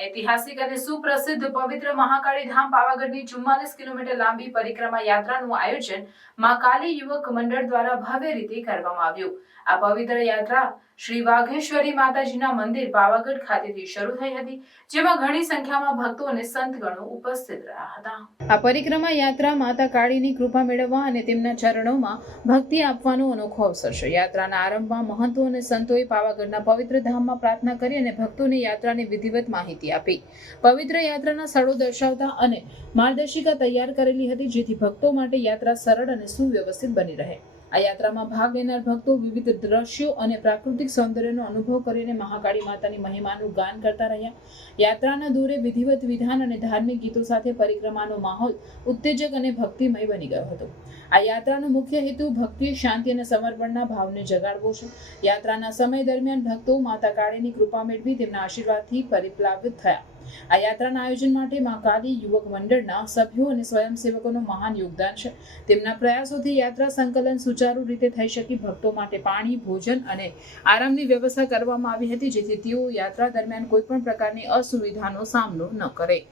ઐતિહાસિક અને સુપ્રસિદ્ધ પવિત્ર મહાકાળી ધામ પાવાગઢની ચુમ્માલીસ કિલોમીટર લાંબી પરિક્રમા યાત્રાનું આયોજન મા કાલી યુવક મંડળ દ્વારા ભવ્ય રીતે કરવામાં આવ્યું. આ પવિત્ર યાત્રા શ્રી વાઘેશ્વરી માતાજીના મંદિર પાવાગઢ ખાતેથી શરૂ થઈ હતી, જેમાં ઘણી સંખ્યામાં ભક્તો અને સંતગણો ઉપસ્થિત રહ્યા હતા. આ પરિક્રમા યાત્રા માતા કાળીની કૃપા મેળવવા અને તેમના ચરણોમાં ભક્તિ આપવાનો અનોખો અવસર છે. યાત્રાના આરંભમાં મહંતો અને સંતોએ પાવાગઢના પવિત્ર ધામમાં પ્રાર્થના કરી અને ભક્તોને યાત્રાની વિધિવત માહિતી આપી. પવિત્ર યાત્રાના સ્થળો દર્શાવતા અને માર્ગદર્શિકા તૈયાર કરેલી હતી, જેથી ભક્તો માટે યાત્રા સરળ અને સુવ્યવસ્થિત બની રહે. આ યાત્રામાં ભાગ લેનાર ભક્તો વિવિધ દ્રશ્યો અને પ્રાકૃતિક સૌંદર્યનો અનુભવ કરીને મહાકાળી માતાની મહિમાનું ગાન કરતા રહ્યા. યાત્રાના દોરે વિધિવત વિધાન અને ધાર્મિક ગીતો સાથે પરિક્રમાનો માહોલ ઉત્તેજક અને ભક્તિમય બની ગયો હતો. આ યાત્રાનો મુખ્ય હેતુ ભક્તિ, શાંતિ અને સમર્પણના ભાવને જગાડવો છે. યાત્રાના સમય દરમિયાન ભક્તો માતા કાળીની કૃપા મેળવી તેમના આશીર્વાદથી પરિપ્લાવિત થયા. આ યાત્રાના આયોજન માટે મહાકાલી યુવક મંડળના સભ્યો અને સ્વયંસેવકોનું મહાન યોગદાન છે. તેમના પ્રયાસોથી યાત્રા સંકલન સુચારુ રીતે થઈ શકી. ભક્તો માટે પાણી, ભોજન અને આરામની વ્યવસ્થા કરવામાં આવી હતી, જેથી તેઓ યાત્રા દરમિયાન કોઈપણ પ્રકારની અસુવિધાનો સામનો ન કરે.